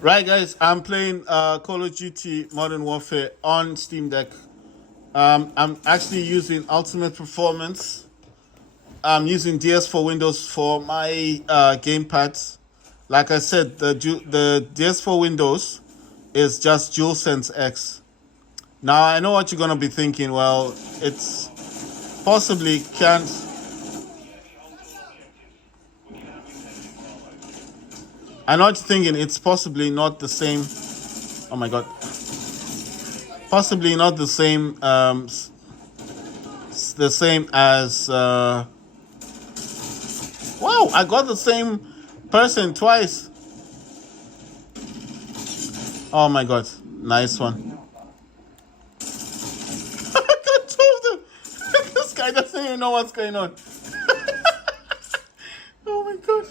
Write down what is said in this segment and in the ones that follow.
Right, guys, I'm playing Call of Duty Modern Warfare on Steam Deck. I'm actually using Ultimate Performance. I'm using DS for Windows for my gamepad. Like I said, the DS for Windows is just DualSense X. Now I know what you're gonna be thinking. Well, it's possibly can't. I know what you're thinking. It's possibly not the same. Oh my god. Possibly not the same. The same as. Wow! I got the same person twice. Oh my god! Nice one. I got two of them. This guy doesn't even know what's going on. Oh my god!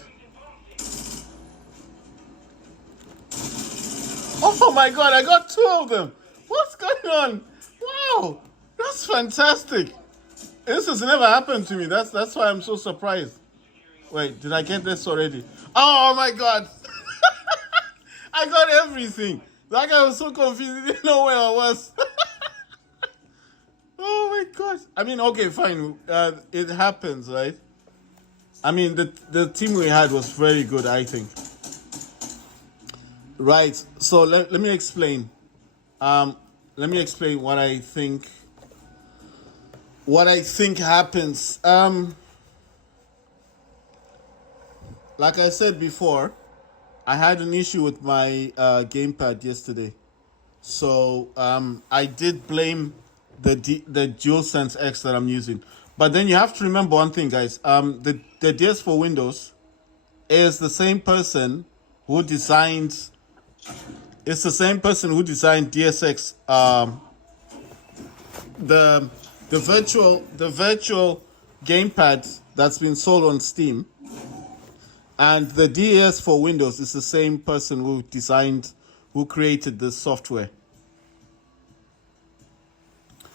Oh my god! I got two of them. What's going on? Wow! That's fantastic. This has never happened to me. That's why I'm so surprised. Wait, did I get this already? Oh my god! I got everything. That guy was so confused. He didn't know where I was. Oh my god! I mean, okay, fine. It happens, right? I mean, the team we had was very good, I think. Right. So let me explain. Let me explain what I think. What I think happens. Like I said before, I had an issue with my gamepad yesterday, so I did blame the DualSense X that I'm using. But then you have to remember one thing, guys. The DS for Windows is the same person who designed. It's the same person who designed DSX. The virtual gamepad that's been sold on Steam. And the DS for Windows is the same person who created the software.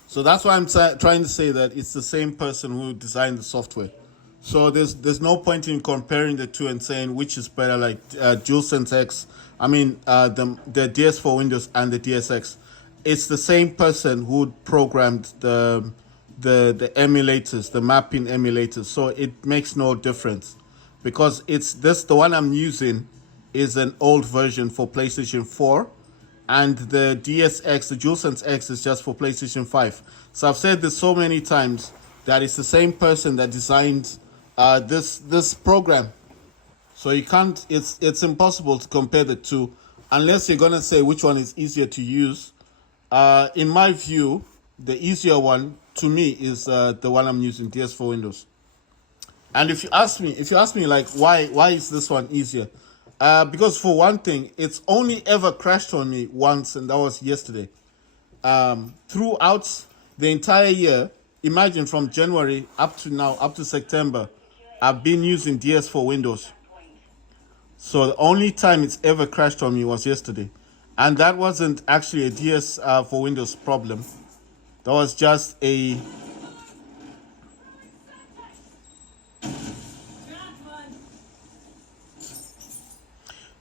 So that's why I'm trying to say that it's the same person who designed the software. So there's no point in comparing the two and saying which is better, like DualSense X. I mean the DS for Windows and the DSX. It's the same person who programmed the emulators, the mapping emulators. So it makes no difference. Because the one I'm using is an old version for PlayStation 4, and the DSX, the DualSense X, is just for PlayStation 5. So I've said this so many times that it's the same person that designed this program. So you can't. It's impossible to compare the two, unless you're gonna say which one is easier to use. In my view, the easier one to me is the one I'm using, DS for Windows. And if you ask me like why is this one easier? Because for one thing, it's only ever crashed on me once, and that was yesterday. Throughout the entire year, imagine from January up to now, up to September, I've been using DS for Windows. So the only time it's ever crashed on me was yesterday. And that wasn't actually a DS for Windows problem. That was just a...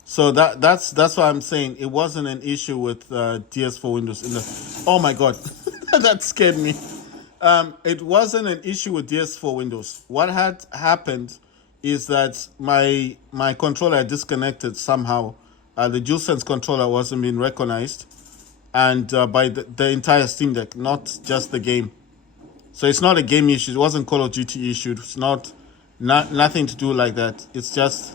So that's why I'm saying it wasn't an issue with DS for Windows. Oh my god, that scared me. It wasn't an issue with DS for Windows. What had happened is that my controller had disconnected somehow. The DualSense controller wasn't being recognized, and by the entire Steam Deck, not just the game. So it's not a game issue. It wasn't Call of Duty issue. It's not nothing to do like that. It's just...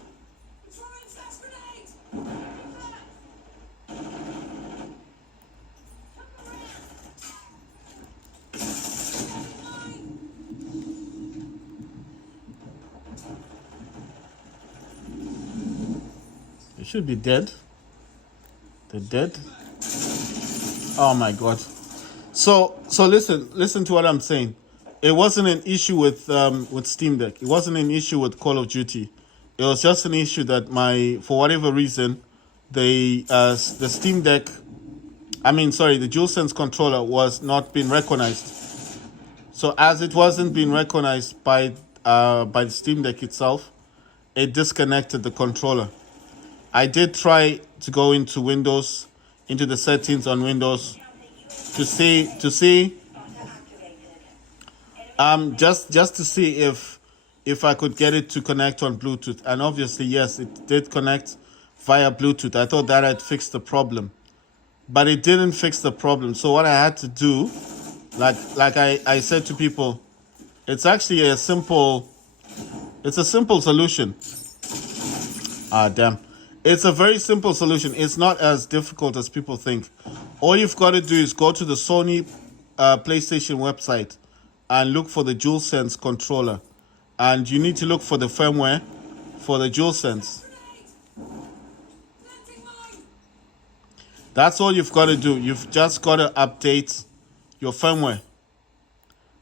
They should be dead. They're dead. Oh my god. So listen to what I'm saying. It wasn't an issue with Steam Deck. It wasn't an issue with Call of Duty. It was just an issue that for whatever reason, the Steam Deck, the DualSense controller was not being recognized. So as it wasn't being recognized by the Steam Deck itself, it disconnected the controller. I did try to go into Windows, into the settings on Windows to see just to see if I could get it to connect on Bluetooth. And obviously, yes, it did connect via Bluetooth. I thought that had fixed the problem, but it didn't fix the problem. So what I had to do, like I said to people, it's actually it's a simple solution. Ah, damn. It's a very simple solution. It's not as difficult as people think. All you've got to do is go to the Sony PlayStation website and look for the DualSense controller. And you need to look for the firmware for the DualSense. That's all you've got to do. You've just got to update your firmware.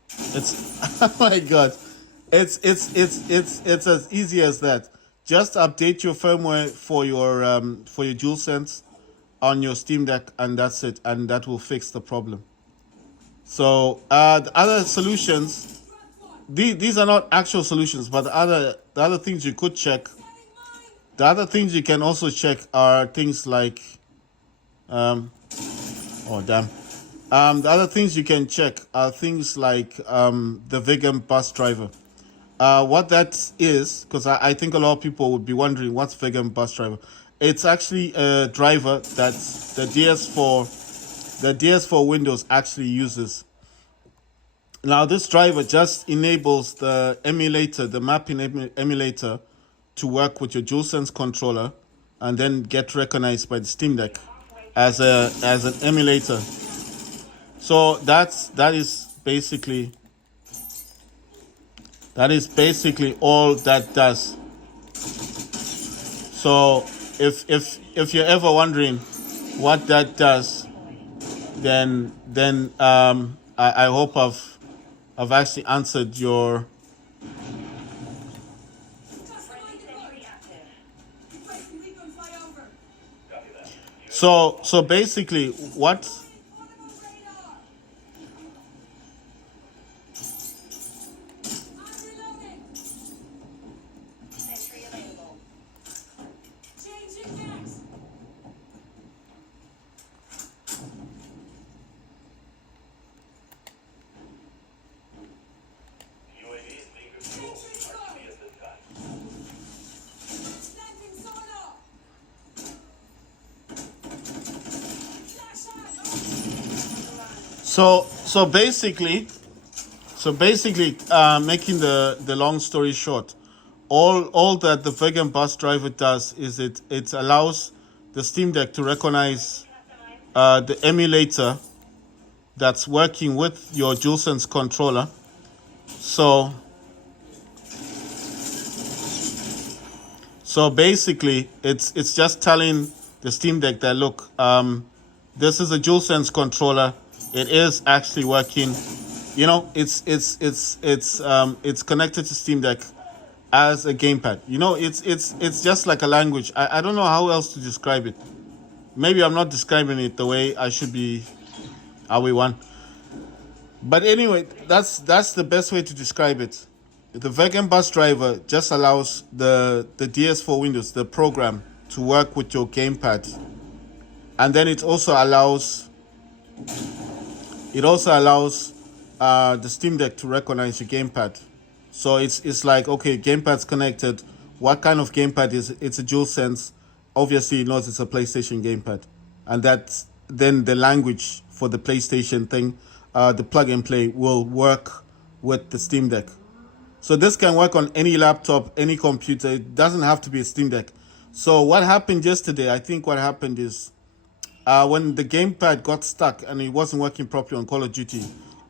It's oh my god. It's as easy as that. Just update your firmware for your DualSense on your Steam Deck, and that's it, and that will fix the problem. So the other solutions, these are not actual solutions, but the other things you could check, the other things you can also check are things like, oh damn, the other things you can check are things like the Vegan bus driver. What that is, because I think a lot of people would be wondering what's Vegan bus driver. It's actually a driver that the DS4 Windows actually uses. Now, this driver just enables the emulator, the mapping emulator, to work with your DualSense controller, and then get recognized by the Steam Deck as an emulator. So that is basically all that does. So if you're ever wondering what that does, then I hope I've actually answered your. So basically what. So basically, making the long story short, all that the Vegan bus driver does is it allows the Steam Deck to recognize the emulator that's working with your DualSense controller. So basically, it's just telling the Steam Deck that, look, this is a DualSense controller. It is actually working. You know, it's connected to Steam Deck as a gamepad. You know, it's just like a language. I don't know how else to describe it. Maybe I'm not describing it the way I should be. Are we one? But anyway, that's the best way to describe it. The Vegan bus driver just allows the DS4 Windows, the program, to work with your gamepad, and then it also allows the Steam Deck to recognize your gamepad. So it's like, okay, gamepad's connected. What kind of gamepad is it? It's a DualSense. Obviously, it knows it's a PlayStation gamepad, and that's then the language for the PlayStation thing, the plug and play will work with the Steam Deck. So this can work on any laptop, any computer. It doesn't have to be a Steam Deck. So what happened yesterday, I think what happened is when the gamepad got stuck and it wasn't working properly on Call of Duty,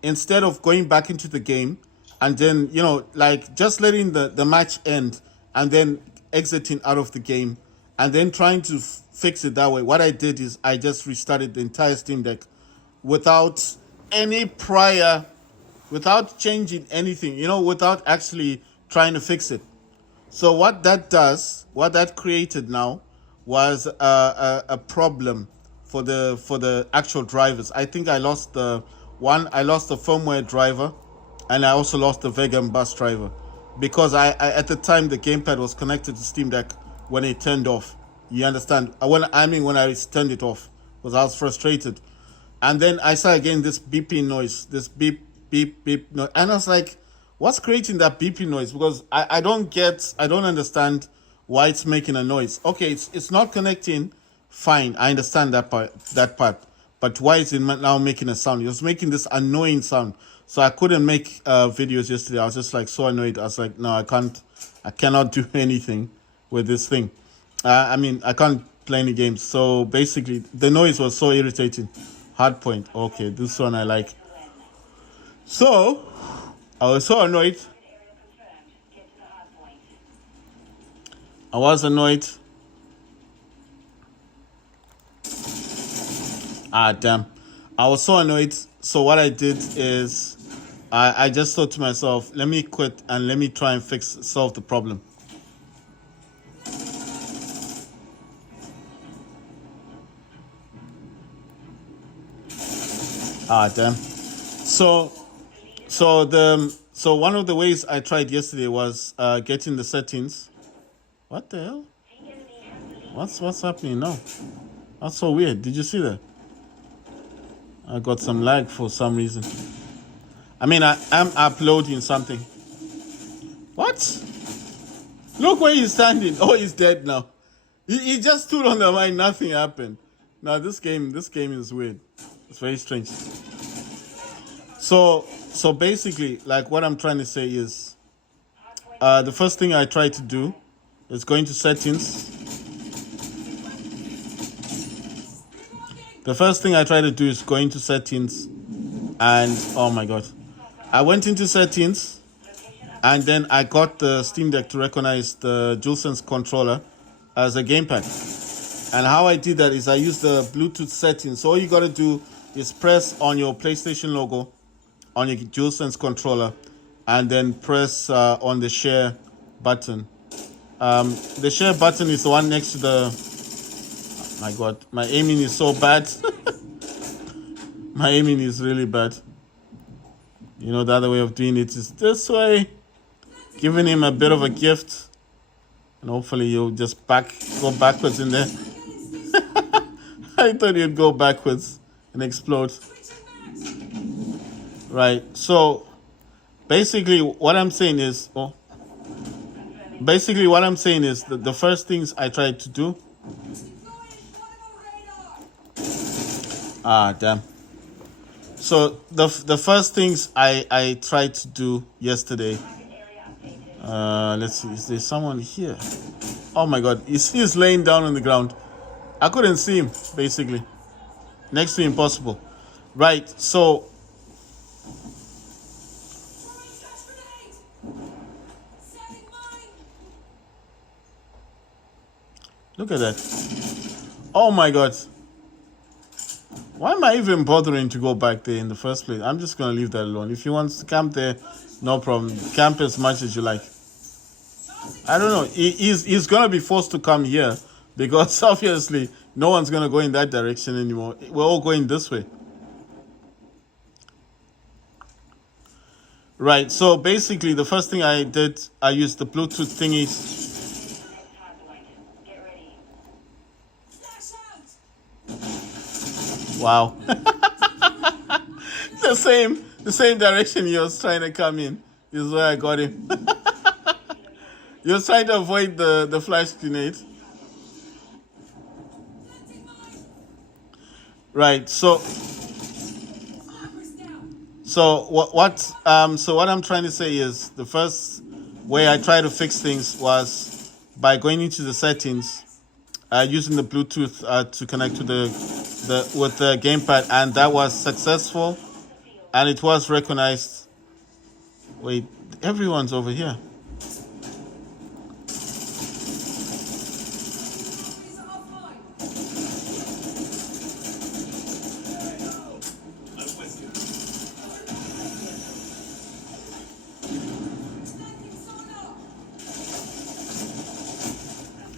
instead of going back into the game and then, you know, like just letting the match end and then exiting out of the game and then trying to fix it that way, what I did is I just restarted the entire Steam Deck without without changing anything, you know, without actually trying to fix it. So what that created now was a problem for the actual drivers. I think I lost the firmware driver, and I also lost the Vegan bus driver, because I at the time the gamepad was connected to Steam Deck when it turned off. You understand? When I turned it off, because I was frustrated, and then I started getting this beeping noise, this beep beep beep noise, and I was like, "What's creating that beeping noise?" Because I don't understand why it's making a noise. Okay, it's not connecting. Fine, I understand that part. But why is it now making a sound? It was making this annoying sound. So I couldn't make videos yesterday. I was just like so annoyed. I was like, no, I cannot do anything with this thing. I can't play any games. So basically, the noise was so irritating. Hard point. Okay, this one I like. So I was so annoyed. I was annoyed. Ah, damn. I was so annoyed. So what I did is I just thought to myself, let me quit and let me try and solve the problem. Ah, damn. So, so one of the ways I tried yesterday was getting the settings. What the hell? What's happening now? That's so weird. Did you see that? I got some lag for some reason. I am uploading something. What? Look where he's standing. Oh, he's dead now. He just stood on the line. Nothing happened. Now this game is weird. It's very strange. So basically, like what I'm trying to say is, the first thing I try to do is go into settings. The first thing I try to do is go into settings, and oh my god, I went into settings, and then I got the Steam Deck to recognize the DualSense controller as a gamepad. And how I did that is I used the Bluetooth settings. So all you got to do is press on your PlayStation logo on your DualSense controller, and then press on the share button. The share button is the one next to the... My god, my aiming is so bad. My aiming is really bad. You know, the other way of doing it is this way. Giving him a bit of a gift. And hopefully you'll just go backwards in there. I thought you'd go backwards and explode. Right, so basically what I'm saying is, that the first things I tried to do... Ah, damn. So the first things I tried to do yesterday. Let's see. Is there someone here? Oh my god, he's laying down on the ground. I couldn't see him, basically. Next to impossible. Right, so... Look at that. Oh my god. Why am I even bothering to go back there in the first place? I'm just going to leave that alone. If you want to camp there, no problem. Camp as much as you like. I don't know. He's going to be forced to come here because obviously no one's going to go in that direction anymore. We're all going this way. Right. So basically the first thing I did, I used the Bluetooth thingies. Wow. the same direction he was trying to come in is where I got him. He was trying to avoid the flash grenade. Right, so what I'm trying to say is the first way I tried to fix things was by going into the settings, using the Bluetooth to connect to with the gamepad, and that was successful, and it was recognized. Wait, everyone's over here.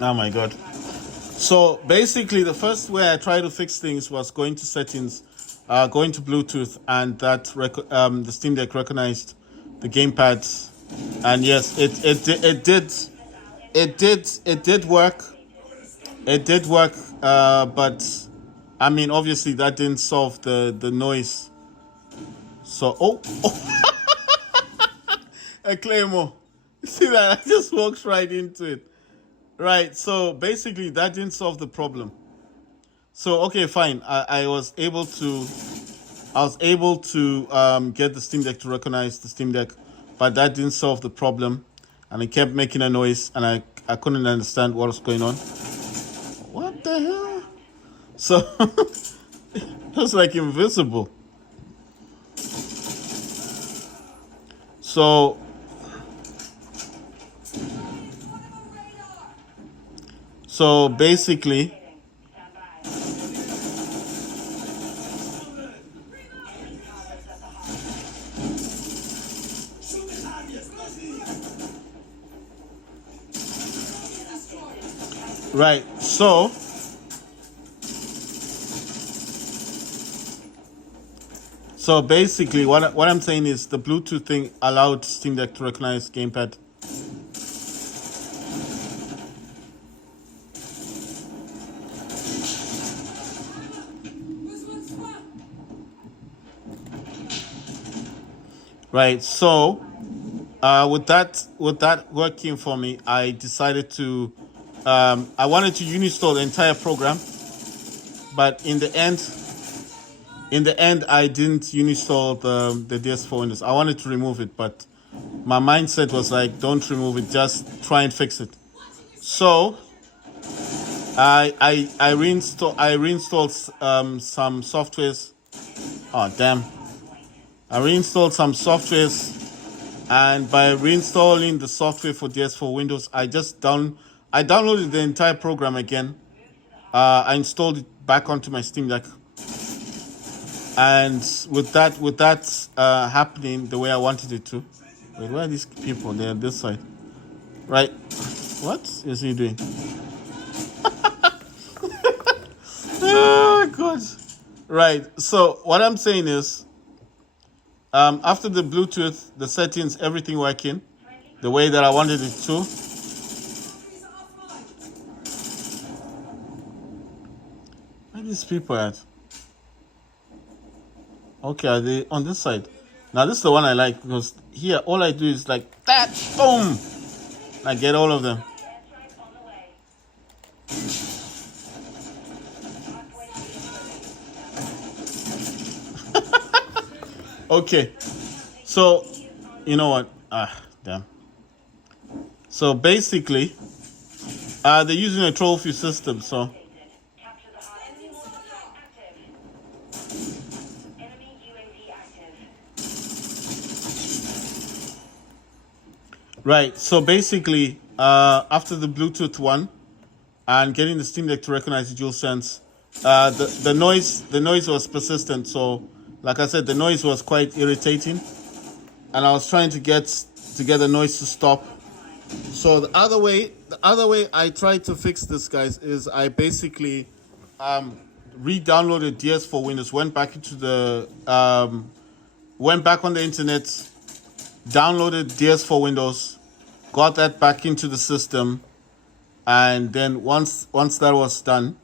Oh my god. So basically the first way I tried to fix things was going to settings, going to Bluetooth, and that the Steam Deck recognized the gamepad, and yes, it did work. It did work, but I mean, obviously that didn't solve the noise. So, a Claymore. See that? I just walked right into it. Right. So basically, that didn't solve the problem. So okay, fine. I was able to get the Steam Deck to recognize the Steam Deck, but that didn't solve the problem, and it kept making a noise, and I couldn't understand what was going on. What the hell? So it was like invisible. So basically, right. So basically, what I'm saying is the Bluetooth thing allowed Steam Deck to recognize gamepad. Right. So with that working for me, I decided to I wanted to uninstall the entire program, but in the end, I didn't uninstall the DS4 Windows. I wanted to remove it, but my mindset was like, don't remove it, just try and fix it. So I reinstalled some softwares. Oh damn! I reinstalled some softwares, and by reinstalling the software for DS4 Windows, I downloaded the entire program again. I installed it back onto my Steam Deck, and with that happening the way I wanted it to. Wait, where are these people? They're on this side, right? What is he doing? Oh god! Right. So what I'm saying is, after the Bluetooth, the settings, everything working the way that I wanted it to. Where are these people at? Okay, are they on this side? Now this is the one I like because here all I do is like that, boom. I get all of them. Okay, so you know what? Damn. So basically, they're using a trophy system. So right. So basically, after the Bluetooth one and getting the Steam Deck to recognize the DualSense, the noise was persistent. So, like I said, the noise was quite irritating, and I was trying to get the noise to stop. So the other way I tried to fix this, guys, is I basically re-downloaded DS4 Windows, went back on the internet, downloaded DS4 Windows, got that back into the system, and then once that was done,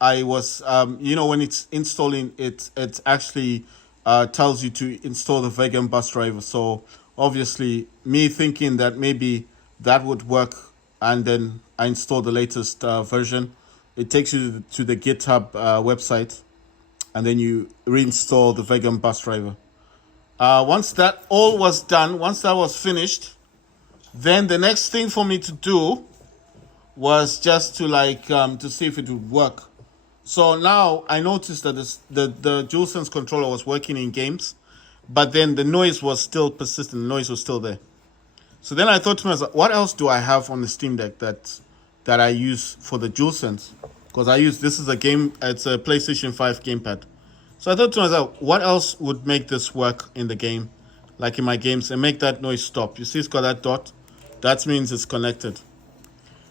I was when it's installing it actually tells you to install the vegan bus driver. So obviously, me thinking that maybe that would work, and then I install the latest version. It takes you to the GitHub website, and then you reinstall the vegan bus driver. Once that all was done, once that was finished, then the next thing for me to do was just to to see if it would work. So now I noticed that the DualSense controller was working in games, but then the noise was still persistent. The noise was still there. So then I thought to myself, what else do I have on the Steam Deck that I use for the DualSense? Because this is a game, it's a PlayStation 5 gamepad. So I thought to myself, what else would make this work in the game, like in my games, and make that noise stop? You see, it's got that dot. That means it's connected.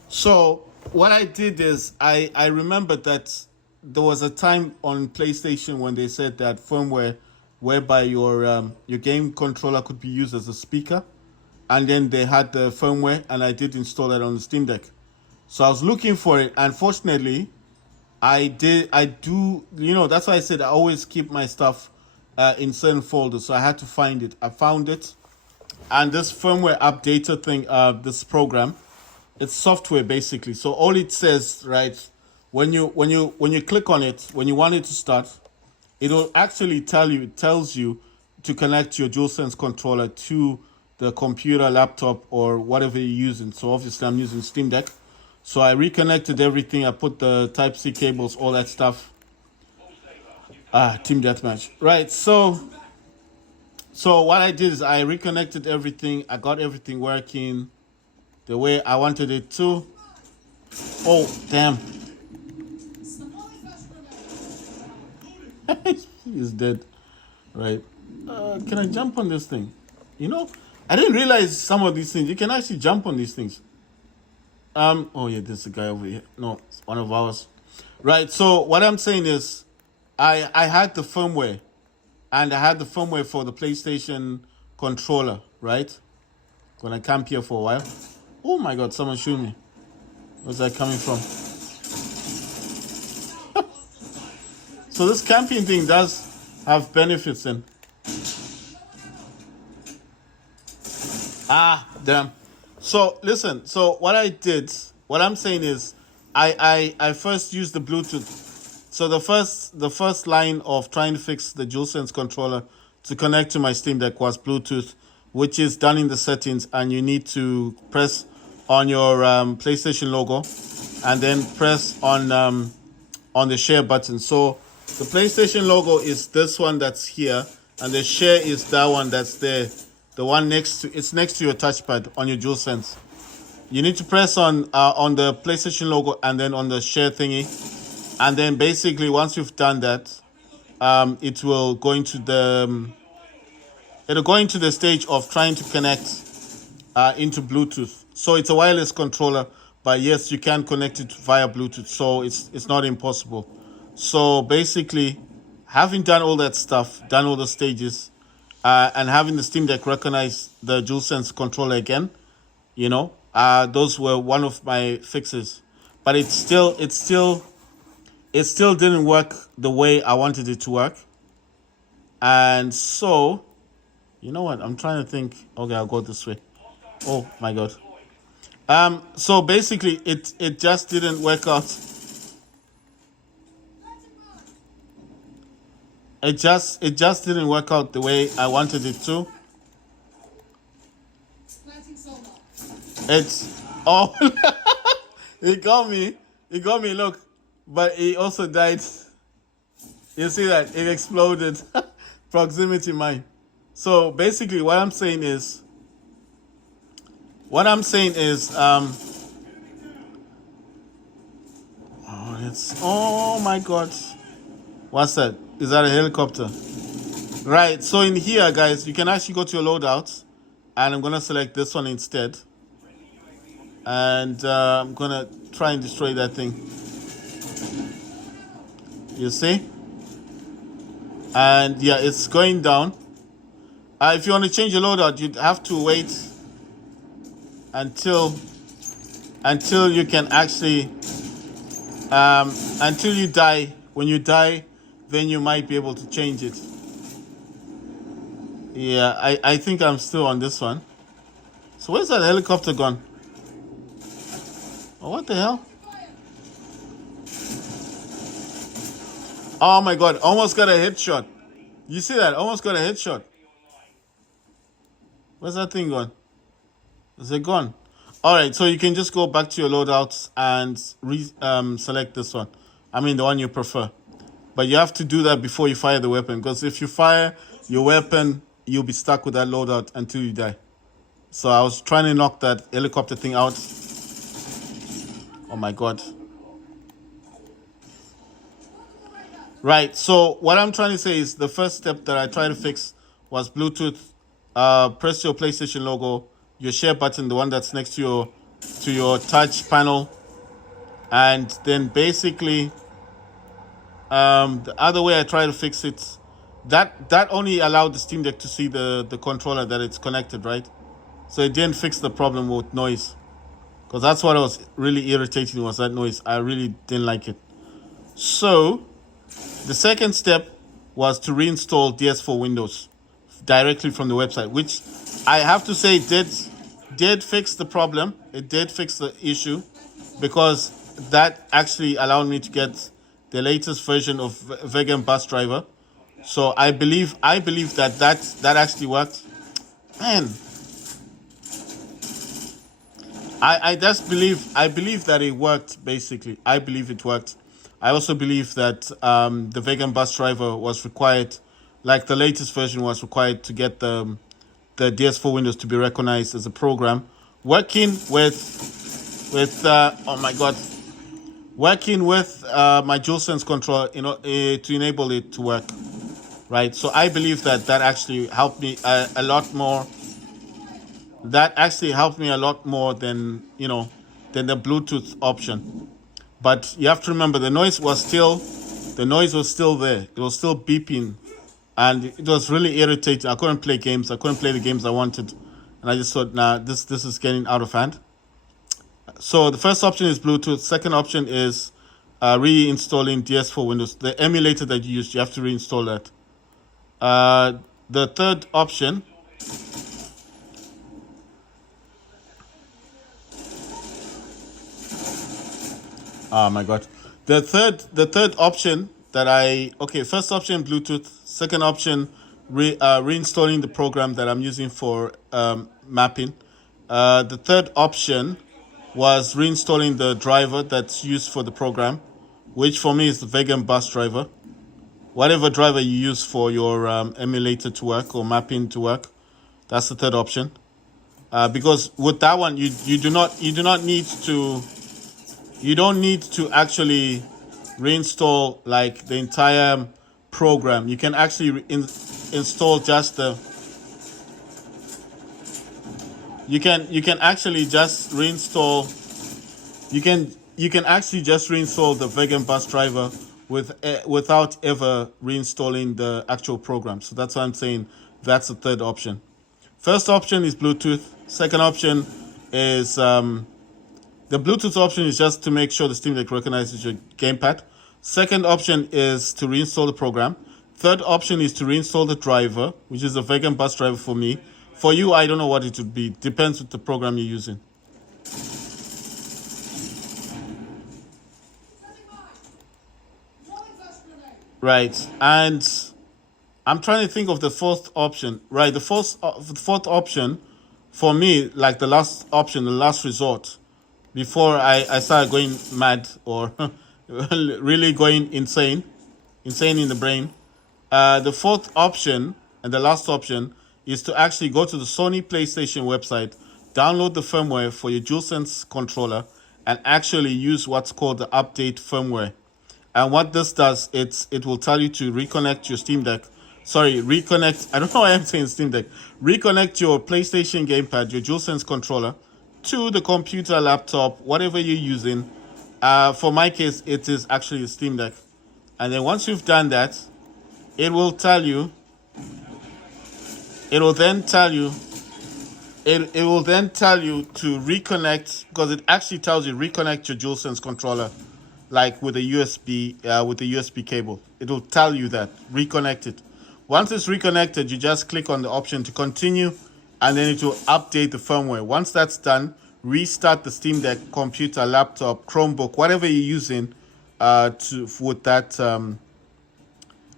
So what I did is I remembered that there was a time on PlayStation when they said that firmware whereby your game controller could be used as a speaker, and then they had the firmware, and I did install that on the Steam Deck. So I was looking for it. Unfortunately, I do, that's why I said I always keep my stuff in certain folders. So I had to find it. I found it. And this firmware updater thing, this program, it's software basically. So all it says, right, when you click on it, when you want it to start, it'll actually it tells you to connect your DualSense controller to the computer, laptop, or whatever you're using. So obviously I'm using Steam Deck. So I reconnected everything. I put the Type-C cables, all that stuff. Team Deathmatch. Right, so what I did is I reconnected everything. I got everything working the way I wanted it to. Oh, damn. He's dead. Right. Can I jump on this thing? I didn't realize some of these things. You can actually jump on these things. Oh yeah, there's a guy over here. No, it's one of ours. Right. So what I'm saying is, I had the firmware, and I had the firmware for the PlayStation controller. Right. Gonna camp here for a while. Oh my God! Someone shoot me. Where's that coming from? So this camping thing does have benefits then. Damn. So listen, so what I'm saying is I first used the Bluetooth. So the first line of trying to fix the DualSense controller to connect to my Steam Deck was Bluetooth, which is done in the settings, and you need to press on your PlayStation logo and then press on the share button. So the PlayStation logo is this one that's here, and the share is that one that's there. The one next to your touchpad on your DualSense. You need to press on the PlayStation logo and then on the share thingy, and then basically once you've done that, it will go into the stage of trying to connect into Bluetooth. So it's a wireless controller, but yes, you can connect it via Bluetooth. So it's not impossible. So basically, having done all that stuff, done all the stages, and having the Steam Deck recognize the DualSense controller again, those were one of my fixes. But it still didn't work the way I wanted it to work. And so, you know what? I'm trying to think. Okay, I'll go this way. Oh my God. So basically, it just didn't work out. It just didn't work out the way I wanted it to. It's he got me. He got me. Look, but he also died. You see that it exploded. Proximity mine. So basically, what I'm saying is, oh my God, what's that? Is that a helicopter? Right. So in here, guys, you can actually go to your loadouts, and I'm gonna select this one instead, and I'm gonna try and destroy that thing. You see? And yeah, it's going down. If you want to change your loadout, you'd have to wait until you can actually until you die. When you die, then you might be able to change it. Yeah, I think I'm still on this one. So where's that helicopter gone? Oh, what the hell? Oh my God, almost got a headshot. You see that? Almost got a headshot. Where's that thing gone? Is it gone? All right, so you can just go back to your loadouts and select this one. I mean, the one you prefer. But you have to do that before you fire the weapon, because if you fire your weapon, you'll be stuck with that loadout until you die. So I was trying to knock that helicopter thing out. Oh my God. Right, so what I'm trying to say is the first step that I tried to fix was Bluetooth. Press your PlayStation logo, your share button, the one that's next to your touch panel, and then basically the other way I try to fix it, that only allowed the Steam Deck to see the controller that it's connected, right? So it didn't fix the problem with noise. because that's what was really irritating, was that noise. I really didn't like it. So the second step was to reinstall DS4 Windows directly from the website, which I have to say did fix the problem. It did fix the issue, because that actually allowed me to get the latest version of Vegan Bus Driver. So I believe that actually worked. Man, I believe that it worked. Basically, I believe it worked. I also believe that the Vegan Bus Driver was required, like the latest version was required to get the DS4 Windows to be recognized as a program. Working with oh my god, working with my DualSense controller, to enable it to work. Right. So I believe that actually helped me a lot more. That actually helped me a lot more than the Bluetooth option. But you have to remember, the noise was still there. It was still beeping, and it was really irritating. I couldn't play games. I couldn't play the games I wanted, and I just thought, nah, this is getting out of hand. So the first option is Bluetooth. Second option is reinstalling DS4 Windows. The emulator that you used, you have to reinstall that. The third option, oh my god, the third option that first option Bluetooth, second option reinstalling the program that I'm using for mapping. The third option was reinstalling the driver that's used for the program, which for me is the Vegan Bus Driver. Whatever driver you use for your emulator to work or mapping to work, that's the third option. Because with that one, you don't need to actually reinstall like the entire program. You can actually install just the. You can actually just reinstall. You can actually just reinstall the Vegan Bus Driver without ever reinstalling the actual program. So that's why I'm saying that's the third option. First option is Bluetooth. Second option is the Bluetooth option is just to make sure the Steam Deck recognizes your gamepad. Second option is to reinstall the program. Third option is to reinstall the driver, which is a Vegan Bus Driver for me. For you, I don't know what it would be. Depends with the program you're using. Right. And I'm trying to think of the fourth option. Right. The fourth option for me, like the last option, the last resort, before I started going mad or really going insane in the brain. The fourth option and the last option is to actually go to the Sony PlayStation website, download the firmware for your DualSense controller, and actually use what's called the update firmware. And what this does, it will tell you to reconnect your Steam Deck. Sorry, reconnect. I don't know why I'm saying Steam Deck. Reconnect your PlayStation gamepad, your DualSense controller, to the computer, laptop, whatever you're using. For my case, it is actually the Steam Deck. And then once you've done that, it will tell you. It will then tell you. It will then tell you to reconnect, because it actually tells you reconnect your DualSense controller, like with a USB cable. It will tell you that reconnect it. Once it's reconnected, you just click on the option to continue, and then it will update the firmware. Once that's done, restart the Steam Deck computer, laptop, Chromebook, whatever you're using, to with that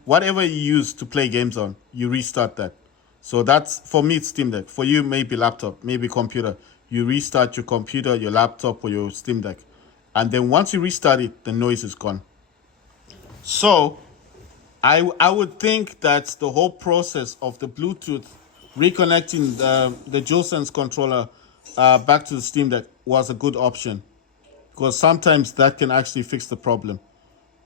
whatever you use to play games on, you restart that. So that's for me, it's Steam Deck. For you, maybe laptop, maybe computer. You restart your computer, your laptop, or your Steam Deck, and then once you restart it, the noise is gone. So I would think that the whole process of the Bluetooth reconnecting the DualSense controller back to the Steam Deck was a good option, because sometimes that can actually fix the problem.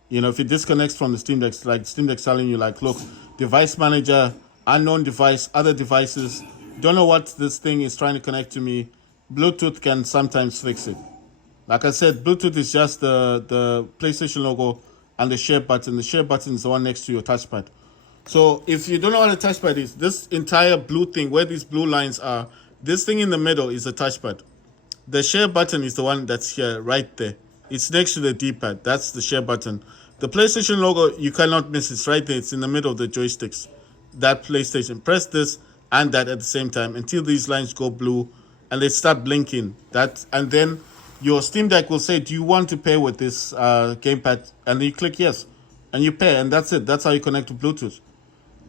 If it disconnects from the Steam Deck, like Steam Deck telling you, like, look, device manager, unknown device, other devices, don't know what this thing is trying to connect to me. Bluetooth can sometimes fix it. Like I said, Bluetooth is just the PlayStation logo and the share button. The share button is the one next to your touchpad. So if you don't know what a touchpad is, this entire blue thing, where these blue lines are, this thing in the middle is a touchpad. The share button is the one that's here, right there. It's next to the D-pad. That's the share button. The PlayStation logo, you cannot miss. It's right there. It's in the middle of the joysticks. That PlayStation. Press this and that at the same time until these lines go blue and they start blinking. And then your Steam Deck will say, "Do you want to pair with this gamepad?" And then you click yes, and you pair, and that's it. That's how you connect to Bluetooth.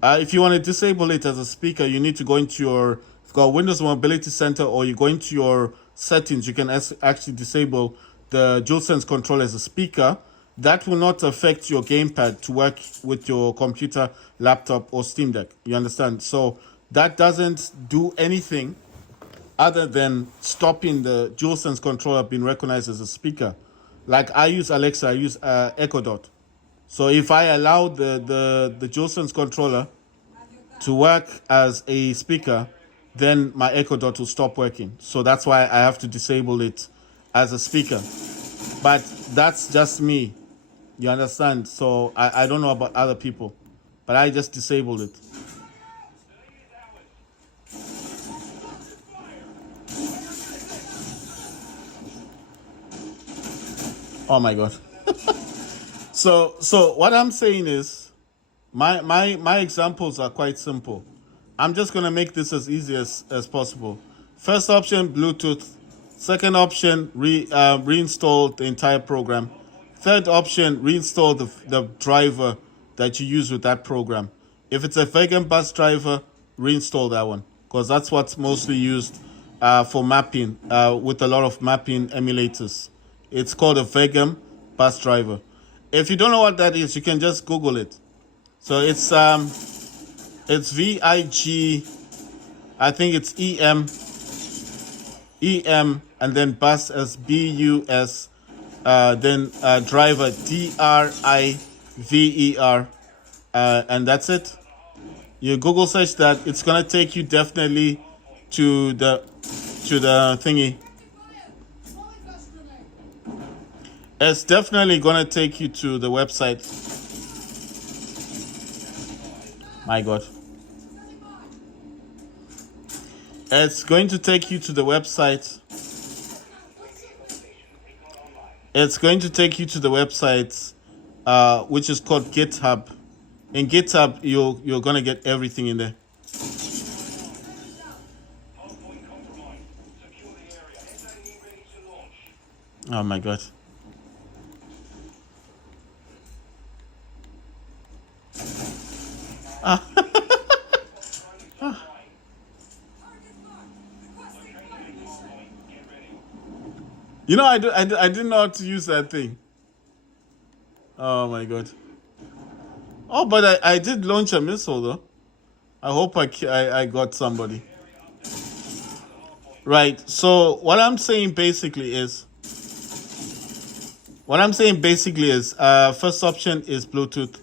If you want to disable it as a speaker, you need to go into your, if you've got Windows Mobility Center, or you go into your settings. You can actually disable the DualSense controller as a speaker. That will not affect your gamepad to work with your computer, laptop, or Steam Deck. You understand? So that doesn't do anything other than stopping the DualSense controller being recognized as a speaker. Like I use Alexa, I use Echo Dot. So if I allow the DualSense controller to work as a speaker, then my Echo Dot will stop working. So that's why I have to disable it as a speaker. But that's just me. You understand? So I don't know about other people, but I just disabled it. Oh my God. So what I'm saying is, my examples are quite simple. I'm just gonna make this as easy as possible. First option, Bluetooth. Second option, reinstall the entire program. Third option, reinstall the driver that you use with that program. If it's a vegan bus driver, reinstall that one, because that's what's mostly used for mapping with a lot of mapping emulators. It's called a vegan bus driver. If you don't know what that is, you can just Google it. So it's VIG, I think it's EM, and then bus as BUS, then driver DRIVER, and that's it. You Google search that, it's gonna take you definitely to the thingy. It's definitely gonna take you to the website. My God. It's going to take you to the website. It's going to take you to the website, which is called GitHub. In GitHub, you're gonna get everything in there. Oh my God. You know, I didn't know how to use that thing. Oh my God. Oh, but I did launch a missile though. I hope I got somebody. Right. So what I'm saying basically is, first option is Bluetooth.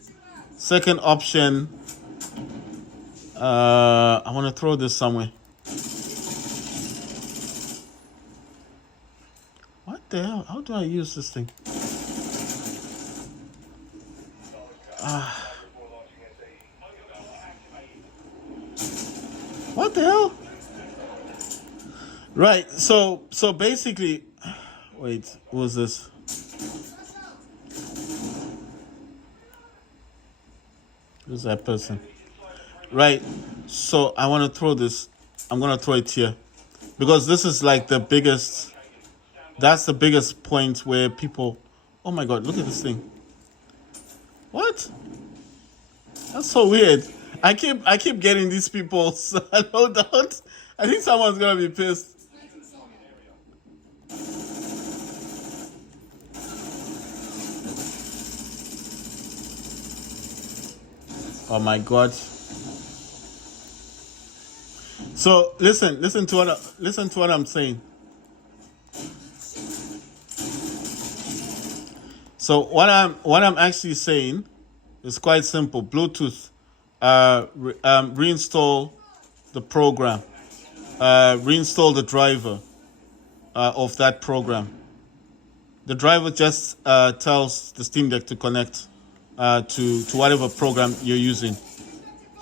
Second option, I want to throw this somewhere. What the hell? How do I use this thing? What the hell? Right. So basically, wait, what was this? Who's that person? Right. So I want to throw this. I'm gonna throw it here because this is like the biggest. That's the biggest point where people. Oh my God! Look at this thing. What? That's so weird. I keep getting these people. So I don't. I think someone's gonna be pissed. Oh my God. So listen to what I'm saying. So what I'm actually saying is quite simple. Bluetooth, reinstall the program, reinstall the driver of that program. The driver just tells the Steam Deck to connect to whatever program you're using.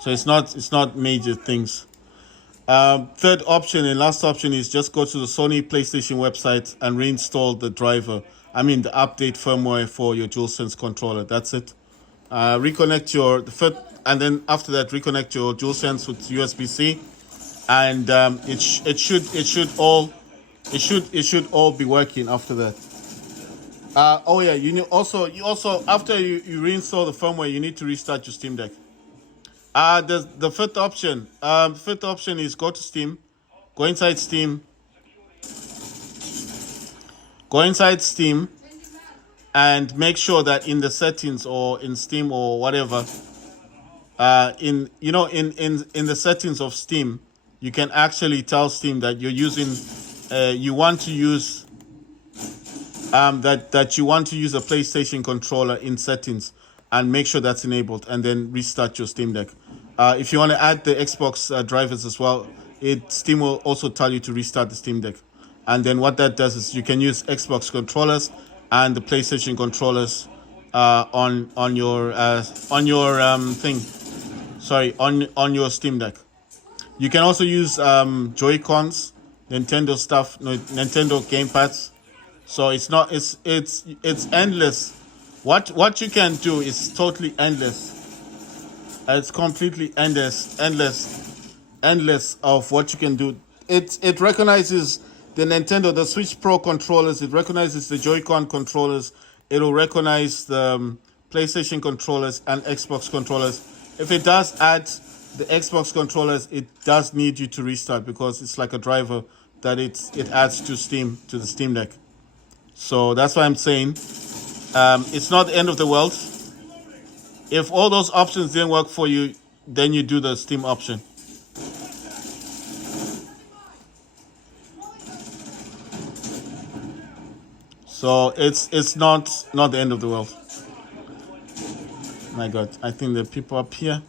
So it's not major things. Third option and last option is just go to the Sony PlayStation website and reinstall the driver. I mean the update firmware for your DualSense controller. That's it. Reconnect your the first, and then after that reconnect your DualSense with USB-C, and it should all be working after that. Oh yeah, you also after you reinstall the firmware, you need to restart your Steam Deck. The fifth option. The fifth option is go to Steam, go inside Steam, go inside Steam, and make sure that in the settings or in Steam or whatever, in the settings of Steam, you can actually tell Steam that you're using, you want to use that you want to use a PlayStation controller in settings, and make sure that's enabled, and then restart your Steam Deck. If you want to add the Xbox drivers as well, Steam will also tell you to restart the Steam Deck, and then what that does is you can use Xbox controllers and the PlayStation controllers on your thing. Sorry, on your Steam Deck. You can also use Joy-Cons, Nintendo stuff, no, Nintendo gamepads. So it's endless. What you can do is totally endless. It's completely endless of what you can do. It recognizes the Nintendo, the Switch Pro controllers. It recognizes the Joy-Con controllers. It'll recognize the PlayStation controllers and Xbox controllers. If it does add the Xbox controllers, it does need you to restart because it's like a driver that it adds to the Steam Deck. So that's why I'm saying it's not the end of the world. If all those options didn't work for you, then you do the Steam option. So it's not the end of the world. My God, I think the people up here